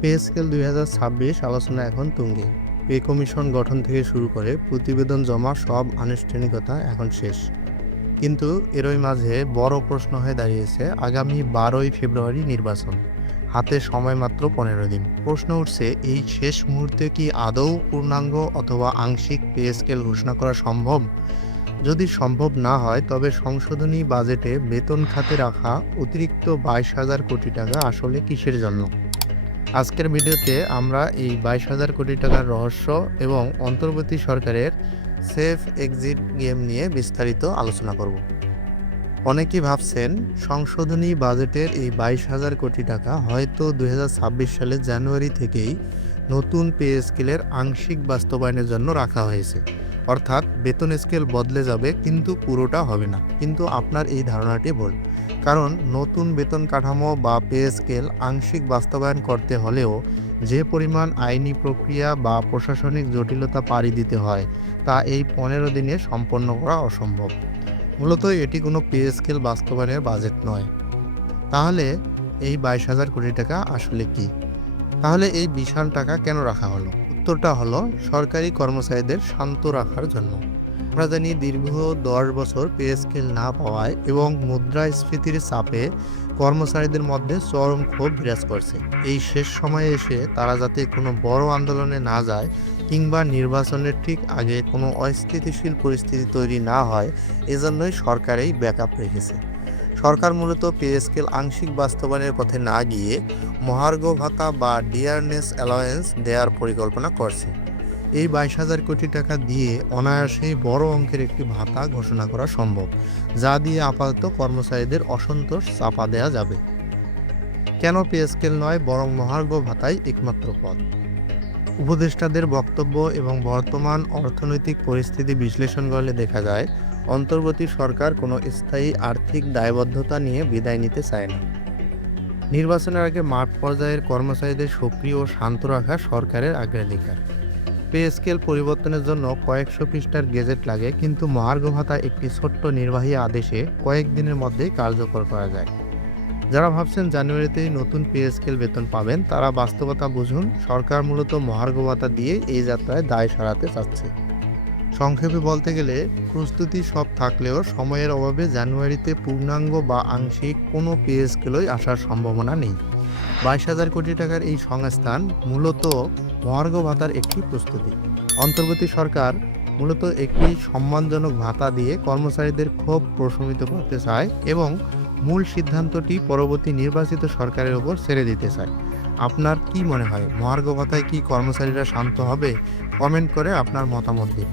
Pay scale দুই হাজার ছাব্বিশ আলোচনা এখন তুঙ্গে। পে কমিশন গঠন থেকে শুরু করে প্রতিবেদন জমা সব আনুষ্ঠানিকতা এখন শেষ। কিন্তু এরই মাঝে বড় প্রশ্ন হয়ে দাঁড়িয়েছে আগামী বারোই ফেব্রুয়ারি নির্বাচন। হাতে সময় মাত্র পনেরো দিন। প্রশ্ন উঠছে, এই শেষ মুহূর্তে কি আদৌ পূর্ণাঙ্গ অথবা আংশিক পে স্কেল ঘোষণা করা সম্ভব? যদি সম্ভব না হয়, তবে সংশোধনী বাজেটে বেতন খাতে রাখা অতিরিক্ত বাইশ হাজার কোটি টাকা আসলে কিসের জন্য? আজকের ভিডিওতে আমরা এই বাইশ হাজার কোটি টাকার রহস্য এবং অন্তর্বর্তী সরকারের সেফ এক্সিট গেম নিয়ে বিস্তারিত আলোচনা করব। অনেকেই ভাবছেন সংশোধনী বাজেটের এই বাইশ হাজার কোটি টাকা হয়তো দু সালের জানুয়ারি থেকেই নতুন পে স্কেলের আংশিক বাস্তবায়নের জন্য রাখা হয়েছে। অর্থাৎ বেতন স্কেল বদলে যাবে কিন্তু পুরোটা হবে না। কিন্তু আপনার এই ধারণাটি ভুল। কারণ নতুন বেতন কাঠামো বা পে স্কেল আংশিক বাস্তবায়ন করতে হলেও যে পরিমাণ আইনি প্রক্রিয়া বা প্রশাসনিক জটিলতা পাড়ি দিতে হয়, তা এই পনেরো দিনে সম্পন্ন করা অসম্ভব। মূলত এটি কোনো পে স্কেল বাস্তবায়নের বাজেট নয়। তাহলে এই বাইশ হাজার কোটি টাকা আসলে কি? তাহলে এই বিশাল টাকা কেন রাখা হলো? উত্তরটা হলো, সরকারি কর্মচারীদের শান্ত রাখার জন্য। আমরা জানি দীর্ঘ দশ বছর পে স্কেল না পাওয়ায় এবং মুদ্রাস্ফীতির চাপে কর্মচারীদের মধ্যে চরম ক্ষোভ বিরাজ করছে। এই শেষ সময়ে এসে তারা যাতে কোনো বড় আন্দোলনে না যায় কিংবা নির্বাচনের ঠিক আগে কোনো অস্থিতিশীল পরিস্থিতি তৈরি না হয়, এজন্যই সরকার এই ব্যাকআপ রেখেছে। সরকার মূলত পে স্কেল আংশিক বাস্তবায়নের পথে না গিয়ে মহার্ঘ ভাতা বা ডিয়ারনেস অ্যালায়েন্স দেওয়ার পরিকল্পনা করছে। এই বাইশ হাজার কোটি টাকা দিয়ে অনায়াসেই বড় অঙ্কের একটি ভাতা ঘোষণা করা সম্ভব, যা দিয়ে আপাতত কর্মচারীদের অসন্তোষ চাপা দেওয়া যাবে। কেন পে স্কেল নয়, বরং মহার্ঘ ভাতাই একমাত্র পথ? উপদেষ্টাদের বক্তব্য এবং বর্তমান অর্থনৈতিক পরিস্থিতি বিশ্লেষণ করলে দেখা যায় অন্তর্বর্তী সরকার কোনো স্থায়ী আর্থিক দায়বদ্ধতা নিয়ে বিদায় নিতে চায় না। নির্বাচনের আগে মাঠ পর্যায়ের কর্মচারীদের সক্রিয় ও শান্ত রাখা সরকারের অগ্রাধিকার। পে স্কেল পরিবর্তনের জন্য কয়েকশো পৃষ্ঠার গেজেট লাগে, কিন্তু মহার্ঘ ভাতা একটি ছোট্ট নির্বাহী আদেশে কয়েকদিনের মধ্যেই কার্যকর করা যায়। যারা ভাবছেন জানুয়ারিতেই নতুন পে স্কেল বেতন পাবেন, তারা বাস্তবতা বুঝুন, সরকার মূলত মহার্ঘ ভাতা দিয়ে এই যাত্রায় দায় সারাতে চাচ্ছে। সংক্ষেপে বলতে গেলে, প্রস্তুতি সব থাকলেও সময়ের অভাবে জানুয়ারিতে পূর্ণাঙ্গ বা আংশিক কোনো পে স্কেলই আসার সম্ভাবনা নেই। বাইশ হাজার কোটি টাকার এই সংস্থান মূলত মহার্ঘ ভাতার একটি প্রস্তুতি। অন্তর্বর্তী সরকার মূলত একটি সম্মানজনক ভাতা দিয়ে কর্মচারীদের ক্ষোভ প্রশমিত করতে চায় এবং মূল সিদ্ধান্তটি পরবর্তী নির্বাচিত সরকারের ওপর ছেড়ে দিতে চায়। আপনার কি মনে হয়, মহার্ঘ ভাতায় কি কর্মচারীরা শান্ত হবে? কমেন্ট করে আপনার মতামত দিন।